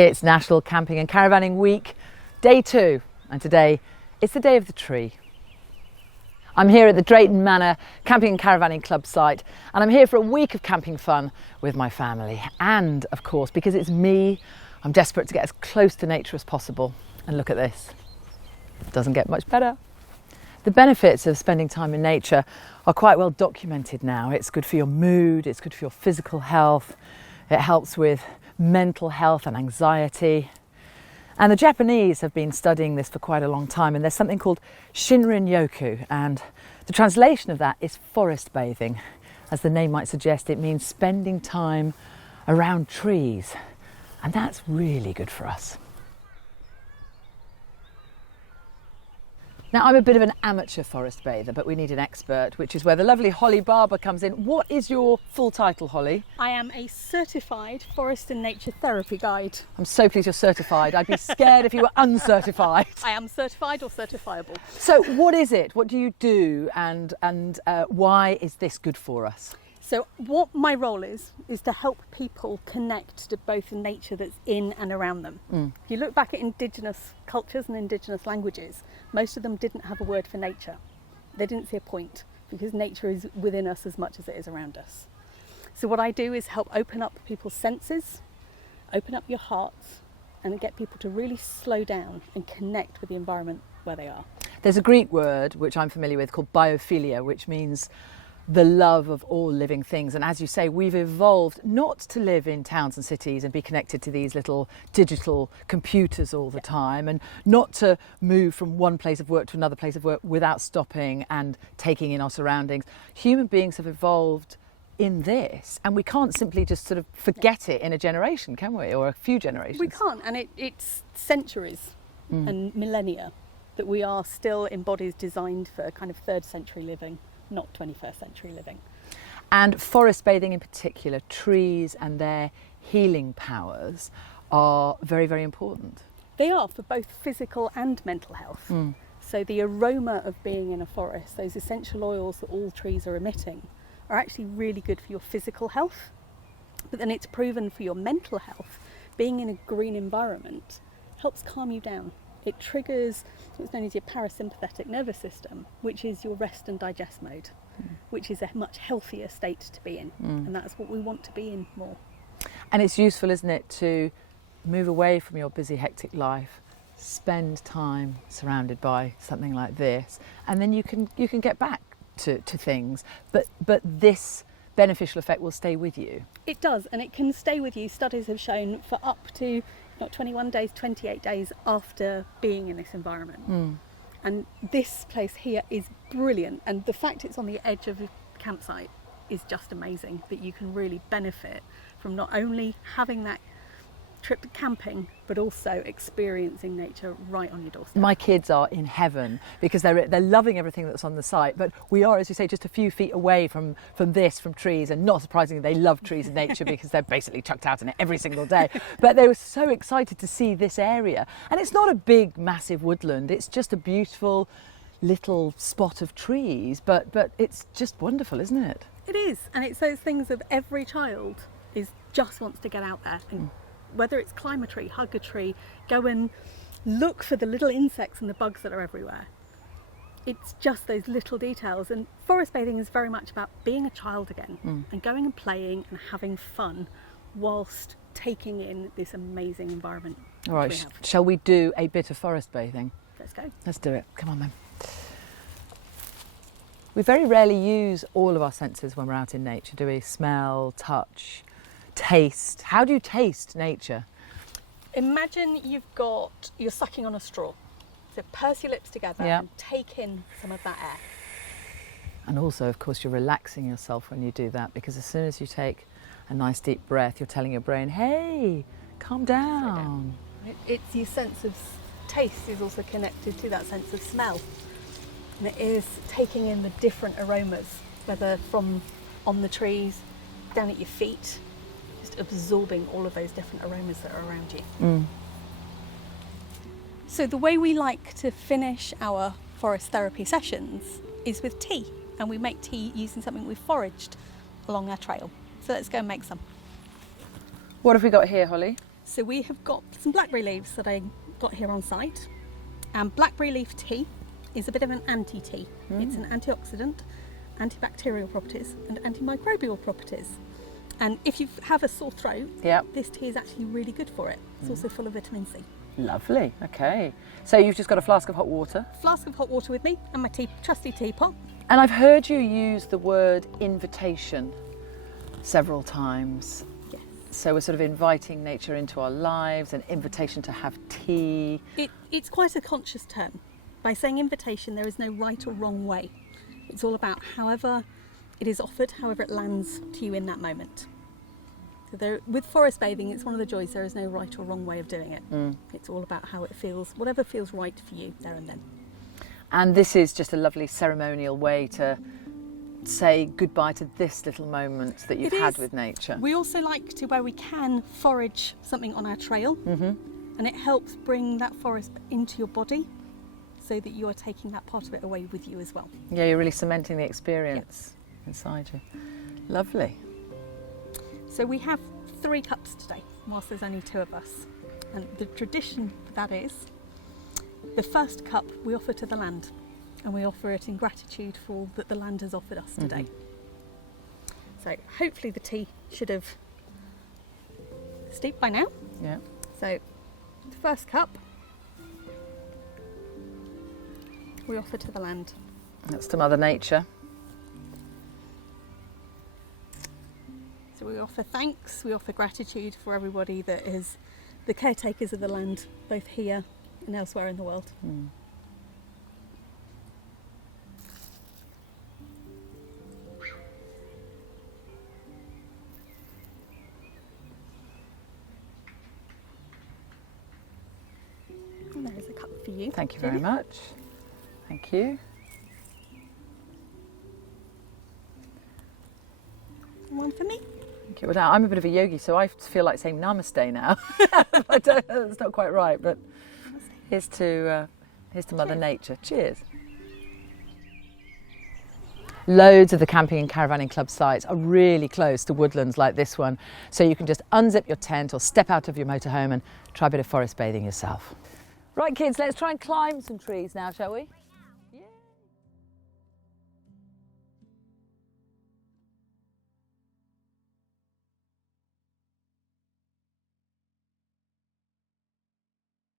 It's National Camping and Caravanning Week, day 2, and today it's the day of the tree. I'm here at the Drayton Manor Camping and Caravanning Club site, and I'm here for a week of camping fun with my family. And of course, because it's me, I'm desperate to get as close to nature as possible. And look at this, it doesn't get much better. The benefits of spending time in nature are quite well documented now. It's good for your mood, it's good for your physical health, it helps with mental health and anxiety. And the Japanese have been studying this for quite a long time, and there's something called Shinrin-yoku, and the translation of that is forest bathing. As the name might suggest, it means spending time around trees, and that's really good for us. Now, I'm a bit of an amateur forest bather, but we need an expert, which is where the lovely Holly Barber comes in. What is your full title, Holly? I am a certified forest and nature therapy guide. I'm so pleased you're certified. I'd be scared if you were uncertified. I am certified or certifiable. So what is it? What do you do? And why is this good for us? So what my role is to help people connect to both the nature that's in and around them. If you look back at indigenous cultures and indigenous languages, most of them didn't have a word for nature. They didn't see a point, because nature is within us as much as it is around us. So what I do is help open up people's senses, open up your hearts, and get people to really slow down and connect with the environment where they are. There's a Greek word which I'm familiar with called biophilia, which means the love of all living things. And as you say, we've evolved not to live in towns and cities and be connected to these little digital computers all the time, and not to move from one place of work to another place of work without stopping and taking in our surroundings. Human beings have evolved in this, and we can't simply just sort of forget it in a generation, can we? Or a few generations. We can't, and it's centuries and millennia that we are still in bodies designed for kind of 3rd century living, not 21st century living. And forest bathing in particular, trees and their healing powers are very, very important. They are for both physical and mental health. So the aroma of being in a forest, those essential oils that all trees are emitting, are actually really good for your physical health. But then it's proven for your mental health. Being in a green environment helps calm you down. It triggers what's known as your parasympathetic nervous system, which is your rest and digest mode, which is a much healthier state to be in. And that's what we want to be in more. And it's useful, isn't it, to move away from your busy, hectic life, spend time surrounded by something like this, and then you can get back to things. But this beneficial effect will stay with you. It does, and it can stay with you. Studies have shown for up to not 21 days, 28 days after being in this environment. And this place here is brilliant, and the fact it's on the edge of a campsite is just amazing, that you can really benefit from not only having that trip to camping, but also experiencing nature right on your doorstep. My kids are in heaven because they're loving everything that's on the site, but we are, as you say, just a few feet away from trees, and not surprisingly they love trees and nature because they're basically chucked out in it every single day. But they were so excited to see this area, and it's not a big massive woodland, it's just a beautiful little spot of trees, but it's just wonderful, isn't it? It is, and it's those things of every child just wants to get out there and whether it's climb a tree, hug a tree, go and look for the little insects and the bugs that are everywhere. It's just those little details, and forest bathing is very much about being a child again and going and playing and having fun whilst taking in this amazing environment. All right, shall we do a bit of forest bathing? Let's go. Let's do it. Come on then. We very rarely use all of our senses when we're out in nature, do we? Smell, touch, taste. How do you taste nature? Imagine you're sucking on a straw. So purse your lips together and take in some of that air. And also, of course, you're relaxing yourself when you do that, because as soon as you take a nice deep breath, you're telling your brain, hey, calm down. It's your sense of taste is also connected to that sense of smell. And it is taking in the different aromas, whether from on the trees, down at your feet, absorbing all of those different aromas that are around you. So the way we like to finish our forest therapy sessions is with tea, and we make tea using something we've foraged along our trail. So let's go and make some. What have we got here, Holly? So we have got some blackberry leaves that I got here on site, and blackberry leaf tea is a bit of an anti-tea. It's an antioxidant, antibacterial properties and antimicrobial properties. And if you have a sore throat, this tea is actually really good for it. It's also full of vitamin C. Lovely, okay. So you've just got a flask of hot water? Flask of hot water with me and my trusty teapot. And I've heard you use the word invitation several times. Yes. So we're sort of inviting nature into our lives, an invitation to have tea. It's quite a conscious term. By saying invitation, there is no right or wrong way. It's all about however it is offered, however it lands to you in that moment. So with forest bathing, it's one of the joys. There is no right or wrong way of doing it. It's all about how it feels, whatever feels right for you there and then. And this is just a lovely ceremonial way to say goodbye to this little moment that you've had with nature. We also like to, where we can, forage something on our trail, and it helps bring that forest into your body so that you are taking that part of it away with you as well. Yeah, you're really cementing the experience inside you. Lovely. So we have 3 cups today, whilst there's only 2 of us. And the tradition for that is, the first cup we offer to the land, and we offer it in gratitude for all that the land has offered us today. So hopefully the tea should have steeped by now. Yeah. So the first cup we offer to the land. That's to Mother Nature. So we offer thanks, we offer gratitude for everybody that is the caretakers of the land, both here and elsewhere in the world. And there's a cup for you. Thank you very much. Thank you. One for me. Thank you. Well, now, I'm a bit of a yogi, so I feel like saying namaste now. I don't know, that's not quite right, but here's to Mother Nature. Cheers. Loads of the camping and caravanning club sites are really close to woodlands like this one, so you can just unzip your tent or step out of your motorhome and try a bit of forest bathing yourself. Right kids, let's try and climb some trees now, shall we?